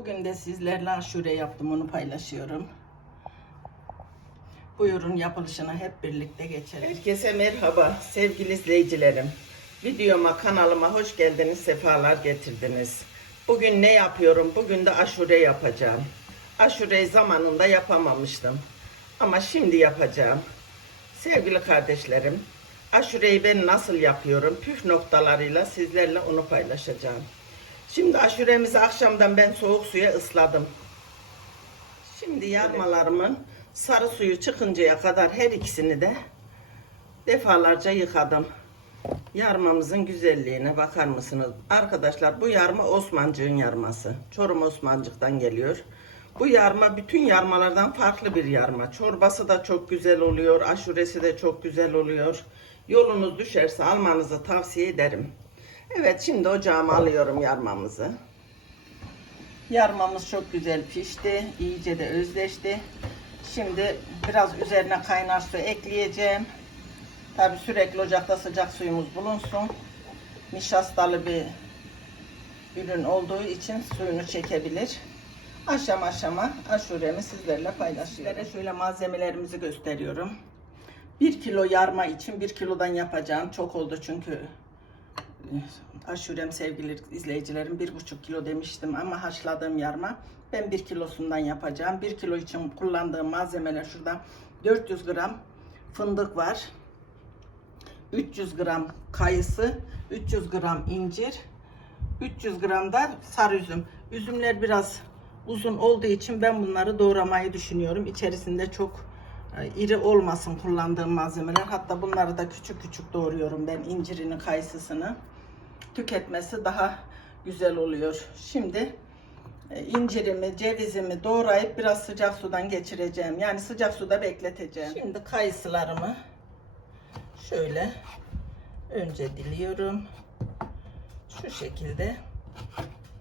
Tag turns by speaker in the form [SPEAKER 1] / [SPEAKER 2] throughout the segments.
[SPEAKER 1] Bugün de sizlerle aşure yaptım onu paylaşıyorum. Buyurun yapılışına hep birlikte geçelim. Herkese merhaba sevgili izleyicilerim. Videoma kanalıma hoş geldiniz, sefalar getirdiniz. Bugün ne yapıyorum? Bugün de aşure yapacağım. Aşureyi zamanında yapamamıştım. Ama şimdi yapacağım. Sevgili kardeşlerim, aşureyi ben nasıl yapıyorum? Püf noktalarıyla sizlerle onu paylaşacağım. Şimdi aşuremizi akşamdan ben soğuk suya ısladım. Şimdi yarmalarımın sarı suyu çıkıncaya kadar her ikisini de defalarca yıkadım. Yarmamızın güzelliğine bakar mısınız? Arkadaşlar bu yarma Osmancık'ın yarması. Çorum Osmancık'tan geliyor. Bu yarma bütün yarmalardan farklı bir yarma. Çorbası da çok güzel oluyor. Aşuresi de çok güzel oluyor. Yolunuz düşerse almanızı tavsiye ederim. Evet şimdi ocağıma alıyorum yarmamızı. Yarmamız çok güzel pişti. iyice de özleşti. Şimdi biraz üzerine kaynar su ekleyeceğim. Tabi sürekli ocakta sıcak suyumuz bulunsun. Nişastalı bir ürün olduğu için suyunu çekebilir. Aşama aşama aşuremi sizlerle paylaşıyorum. Sizlere şöyle malzemelerimizi gösteriyorum. 1 kilo yarma için 1 kilodan yapacağım. Çok oldu çünkü aşurem sevgili izleyicilerim 1,5 kilo demiştim ama haşladığım yarma ben 1 kilosundan yapacağım. 1 kilo için kullandığım malzemeler şurada 400 gram fındık var. 300 gram kayısı, 300 gram incir, 300 gram da sarı üzüm. Üzümler biraz uzun olduğu için ben bunları doğramayı düşünüyorum. İçerisinde çok e, iri olmasın kullandığım malzemeler. Hatta bunları da küçük küçük doğruyorum ben incirini, kayısısını. Tüketmesi daha güzel oluyor. Şimdi e, incirimi, cevizimi doğrayıp biraz sıcak sudan geçireceğim. Yani sıcak suda bekleteceğim. Şimdi kayısılarımı şöyle önce diliyorum. Şu şekilde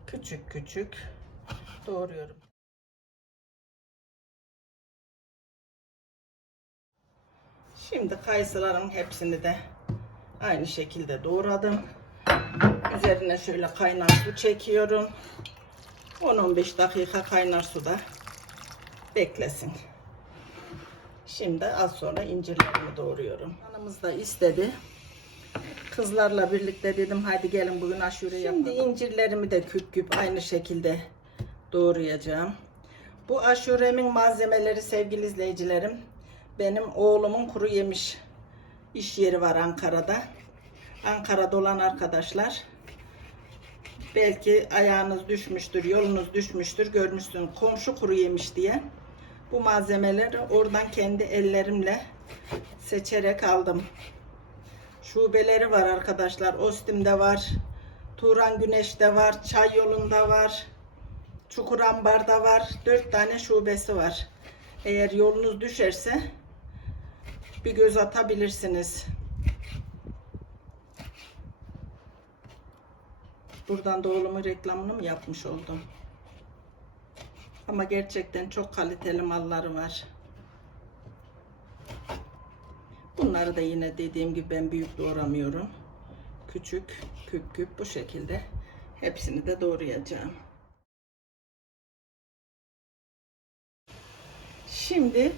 [SPEAKER 1] küçük küçük doğruyorum. Şimdi kayısıların hepsini de aynı şekilde doğradım. Üzerine şöyle kaynar su çekiyorum. 10-15 dakika kaynar suda beklesin. Şimdi az sonra incirlerimi doğruyorum. Hanımız da istedi. Kızlarla birlikte dedim hadi gelin bugün aşure yapalım. Şimdi incirlerimi de küp küp aynı şekilde doğrayacağım. Bu aşuremin malzemeleri sevgili izleyicilerim. Benim oğlumun kuru yemiş iş yeri var Ankara'da. Ankara'da olan arkadaşlar belki ayağınız düşmüştür, yolunuz düşmüştür, görmüşsün komşu kuru yemiş diye. Bu malzemeleri oradan kendi ellerimle seçerek aldım. Şubeleri var arkadaşlar. Ostim'de var. Turan Güneş'te var. Çay yolunda var. Çukurambar'da var. Dört tane şubesi var. Eğer yolunuz düşerse bir göz atabilirsiniz. Buradan da oğlumun reklamını mı yapmış oldum? Ama gerçekten çok kaliteli malları var. Bunları da yine dediğim gibi ben büyük doğramıyorum. Küçük, küp küp bu şekilde hepsini de doğrayacağım. Şimdi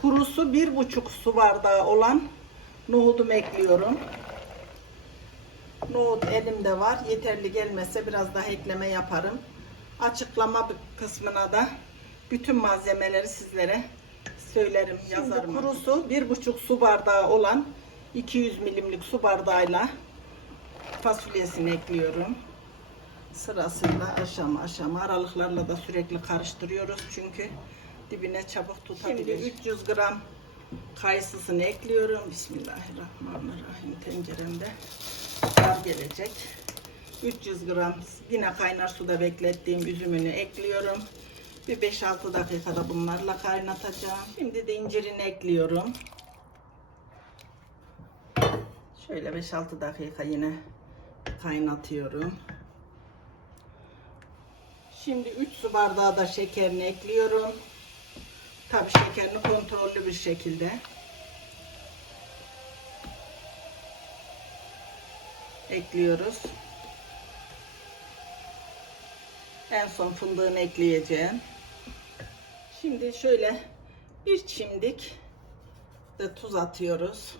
[SPEAKER 1] kurusu bir buçuk su bardağı olan nohudumu ekliyorum. Nohut elimde var. Yeterli gelmezse biraz daha ekleme yaparım. Açıklama kısmına da bütün malzemeleri sizlere söylerim, yazarım. Kurusu bir buçuk su bardağı olan 200 milimlik su bardağıyla fasulyesini ekliyorum. Sırasıyla aşama aşama aralıklarla da sürekli karıştırıyoruz çünkü dibine çabuk tutabilir. Şimdi 300 gram kayısısını ekliyorum. Bismillahirrahmanirrahim tenceremde yağ gelecek. 300 gram yine kaynar suda beklettiğim üzümünü ekliyorum. Bir 5-6 dakikada bunlarla kaynatacağım. Şimdi de incirini ekliyorum. Şöyle 5-6 dakika yine kaynatıyorum. Şimdi 3 su bardağı da şekerini ekliyorum. Tabii şekerini kontrollü bir şekilde. Ekliyoruz. En son fındığını ekleyeceğim. Şimdi şöyle bir çimdik de tuz atıyoruz.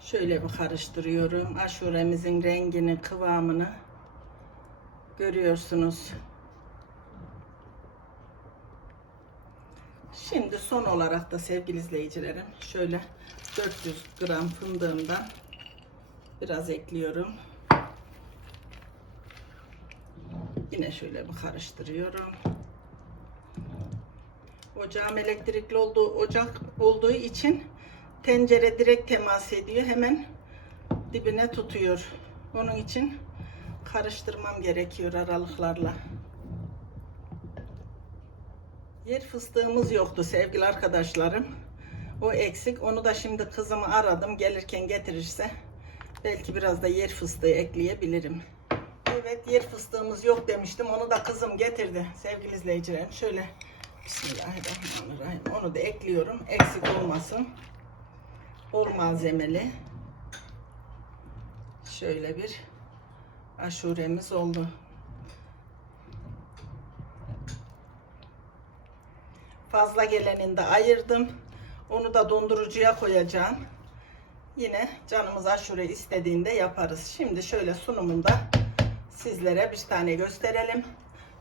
[SPEAKER 1] Şöyle bir karıştırıyorum. Aşuremizin rengini, kıvamını görüyorsunuz. Şimdi son olarak da sevgili izleyicilerim şöyle 400 gram fındığımdan biraz ekliyorum. Yine şöyle bir karıştırıyorum. Ocağım elektrikli olduğu ocak olduğu için tencere direkt temas ediyor. Hemen dibine tutuyor. Onun için karıştırmam gerekiyor aralıklarla. Yer fıstığımız yoktu sevgili arkadaşlarım. O eksik. Onu da şimdi kızımı aradım. Gelirken getirirse belki biraz da yer fıstığı ekleyebilirim. Evet yer fıstığımız yok demiştim. Onu da kızım getirdi sevgili izleyicilerim. Şöyle Bismillahirrahmanirrahim. Onu da ekliyorum. Eksik olmasın. Bol malzemeli. Şöyle bir aşuremiz oldu. Fazla gelenini de ayırdım. Onu da dondurucuya koyacağım. Yine canımız aşure istediğinde yaparız. Şimdi şöyle sunumunda sizlere bir tane gösterelim.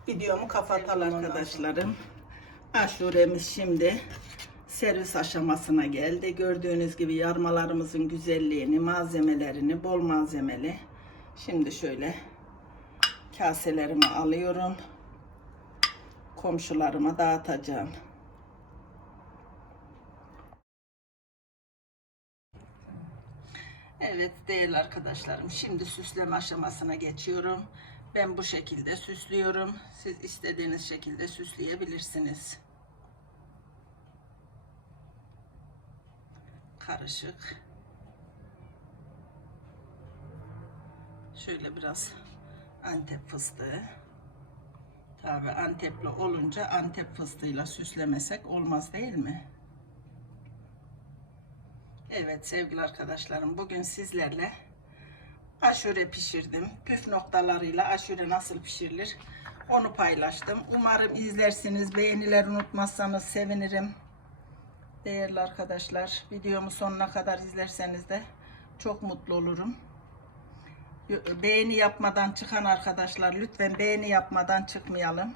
[SPEAKER 1] Videomu kapatalım arkadaşlarım. Aşuremiz şimdi servis aşamasına geldi. Gördüğünüz gibi yarmalarımızın güzelliğini, malzemelerini, bol malzemeli. Şimdi şöyle kaselerimi alıyorum. Komşularıma dağıtacağım. Evet değerli arkadaşlarım şimdi süsleme aşamasına geçiyorum. Ben bu şekilde süslüyorum. Siz istediğiniz şekilde süsleyebilirsiniz. Karışık. Şöyle biraz Antep fıstığı. Tabi Antepli olunca Antep fıstığıyla süslemesek olmaz değil mi? Evet sevgili arkadaşlarım bugün sizlerle aşure pişirdim. Püf noktalarıyla aşure nasıl pişirilir onu paylaştım. Umarım izlersiniz. Beğeniler unutmazsanız sevinirim. Değerli arkadaşlar videomu sonuna kadar izlerseniz de çok mutlu olurum. Beğeni yapmadan çıkan arkadaşlar lütfen beğeni yapmadan çıkmayalım.